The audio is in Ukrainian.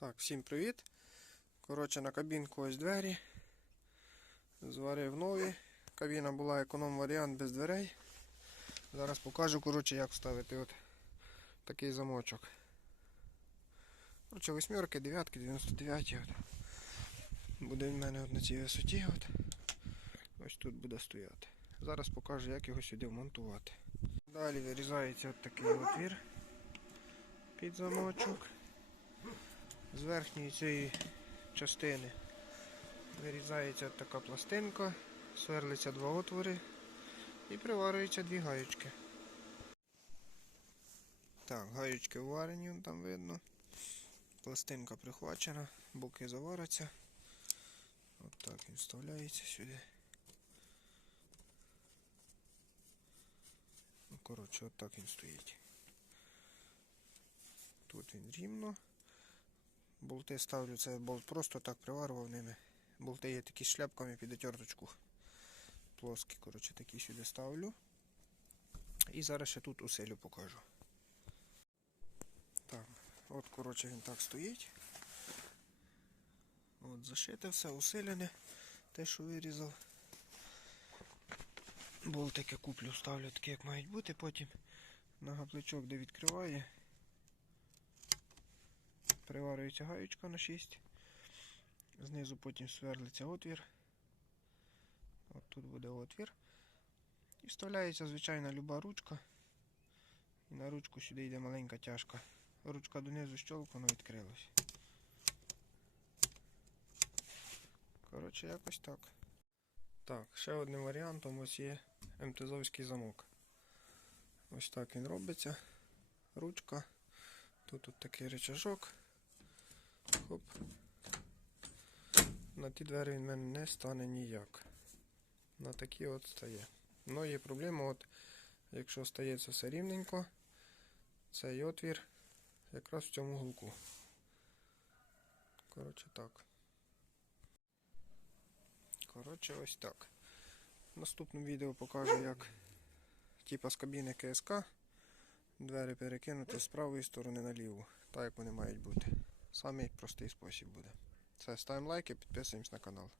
Так, всім привіт. Коротше, на кабінку ось двері. Зварив нові. Кабіна була економ-варіант без дверей. Зараз покажу, коротше, як вставити от такий замочок. Коротше, восьмерки, дев'ятки, 99. От. Буде в мене от на цій висоті. От. Ось тут буде стояти. Зараз покажу, як його сюди вмонтувати. Далі вирізається от такий отвір під замочок. З верхньої цієї частини вирізається така пластинка, сверлиться два отвори і приварюються дві гаючки. Так, гаючки вварені, вон там видно. Пластинка прихвачена, боки заваряться. От так він вставляється сюди. Ну, коротше, от так він стоїть. Тут він рівно. Болти ставлю, це болт просто так приварював ними. Болти є такі з шляпками під отерточку. Плоскі, коротше, такі сюди ставлю. І зараз ще тут усилю покажу. Так, от, коротше, він так стоїть. От, зашите все, усилене, те, що вирізав. Болтики куплю, ставлю такі, як мають бути, потім на гапличок, де відкриває. Приварюється гаючка на 6. Знизу потім сверлиться отвір. От тут буде отвір. І вставляється звичайна люба ручка. І на ручку сюди йде маленька тяжка. Ручка донизу щолкана відкрилась. Коротше, якось так. Так, ще одним варіантом ось є МТЗовський замок. Ось так він робиться. Ручка. Тут от такий рычажок. Хоп. На ті двері він в мене не стане ніяк. На такі от стає. Ну є проблема, от, якщо стається все рівненько, цей отвір якраз в цьому гулку. Коротше так. Коротше, ось так. В відео покажу, як типа з кабіни КСК двері перекинути з правої сторони на ліву, так як вони мають бути. Самий простий спосіб буде. Це ставимо лайки, підписуємось на канал.